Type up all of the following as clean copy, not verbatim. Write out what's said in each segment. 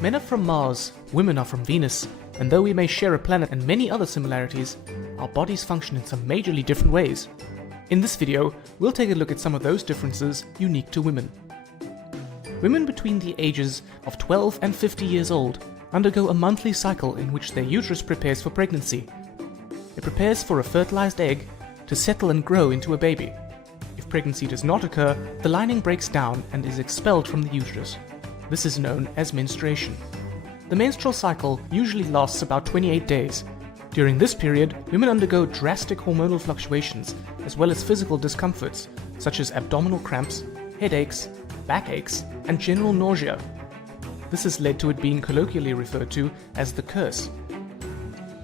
Men are from Mars, women are from Venus, and though we may share a planet and many other similarities, our bodies function in some majorly different ways. In this video, we'll take a look at some of those differences unique to women. Women between the ages of 12 and 50 years old undergo a monthly cycle in which their uterus prepares for pregnancy. It prepares for a fertilized egg to settle and grow into a baby. If pregnancy does not occur, the lining breaks down and is expelled from the uterus. This is known as menstruation. The menstrual cycle usually lasts about 28 days. During this period, women undergo drastic hormonal fluctuations as well as physical discomforts such as abdominal cramps, headaches, backaches, and general nausea. This has led to it being colloquially referred to as the curse.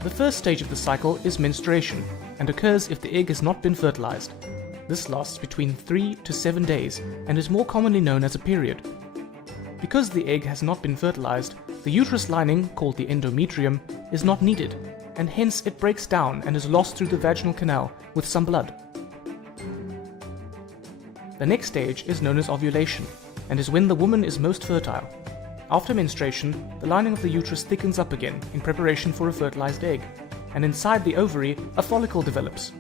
The first stage of the cycle is menstruation and occurs if the egg has not been fertilized. This lasts between 3 to 7 days and is more commonly known as a period. Because the egg has not been fertilized, the uterus lining, called the endometrium, is not needed, and hence it breaks down and is lost through the vaginal canal with some blood. The next stage is known as ovulation, and is when the woman is most fertile. After menstruation, the lining of the uterus thickens up again in preparation for a fertilized egg, and inside the ovary, a follicle develops.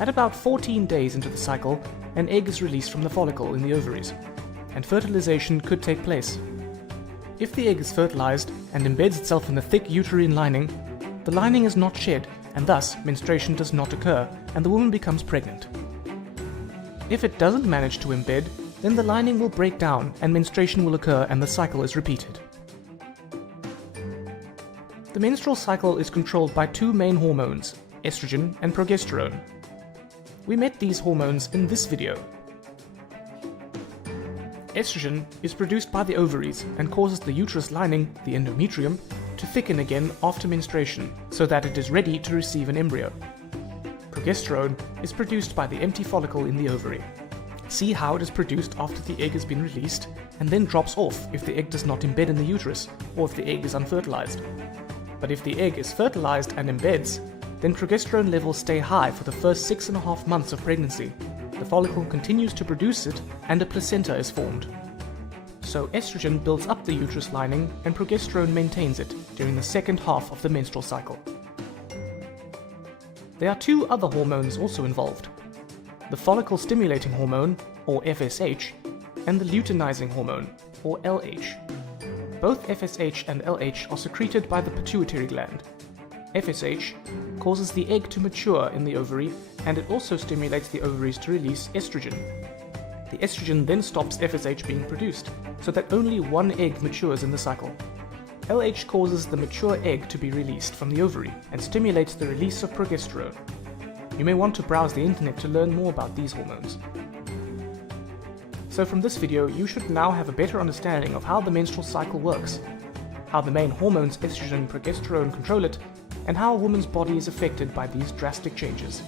At about 14 days into the cycle, an egg is released from the follicle in the ovaries, and fertilization could take place. If the egg is fertilized and embeds itself in the thick uterine lining, the lining is not shed, and thus menstruation does not occur, and the woman becomes pregnant. If it doesn't manage to embed, then the lining will break down and menstruation will occur and the cycle is repeated. The menstrual cycle is controlled by two main hormones, estrogen and progesterone. We met these hormones in this video. Estrogen is produced by the ovaries and causes the uterus lining, the endometrium, to thicken again after menstruation so that it is ready to receive an embryo. Progesterone is produced by the empty follicle in the ovary. See how it is produced after the egg has been released and then drops off if the egg does not embed in the uterus or if the egg is unfertilized. But if the egg is fertilized and embeds, then progesterone levels stay high for the first 6.5 months of pregnancy. The follicle continues to produce it and a placenta is formed. So estrogen builds up the uterus lining and progesterone maintains it during the second half of the menstrual cycle. There are two other hormones also involved: the follicle stimulating hormone, or FSH, and the luteinizing hormone, or LH. Both FSH and LH are secreted by the pituitary gland. FSH causes the egg to mature in the ovary, and it also stimulates the ovaries to release estrogen. The estrogen then stops FSH being produced, so that only one egg matures in the cycle. LH causes the mature egg to be released from the ovary and stimulates the release of progesterone. You may want to browse the internet to learn more about these hormones. So from this video, you should now have a better understanding of how the menstrual cycle works, how the main hormones estrogen and progesterone control it, and how a woman's body is affected by these drastic changes.